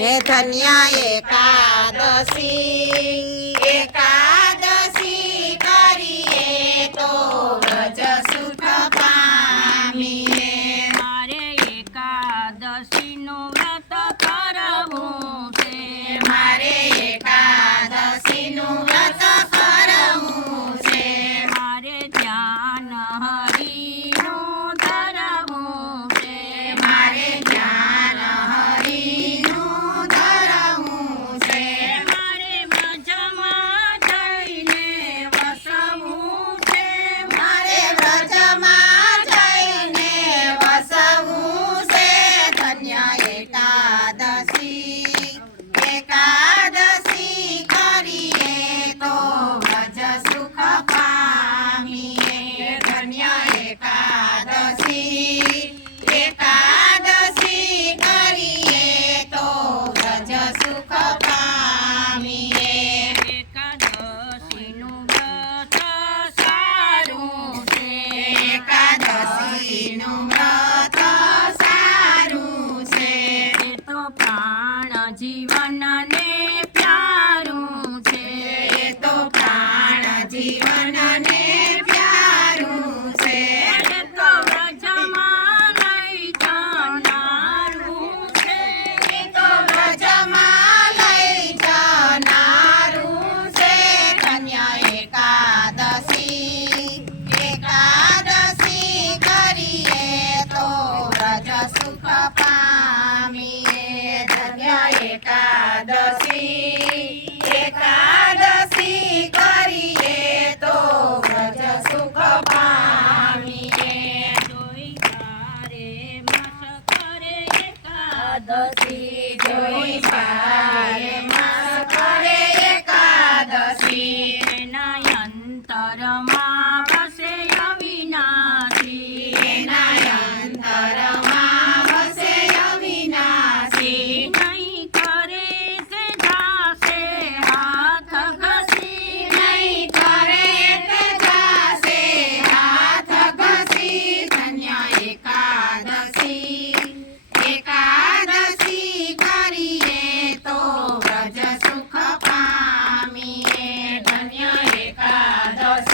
હે ધન્યા એકાદશી એકાદશી એકાદશી કરીએ તો ગજ સુખ પામીએ. જોઈ જોઈ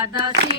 Radha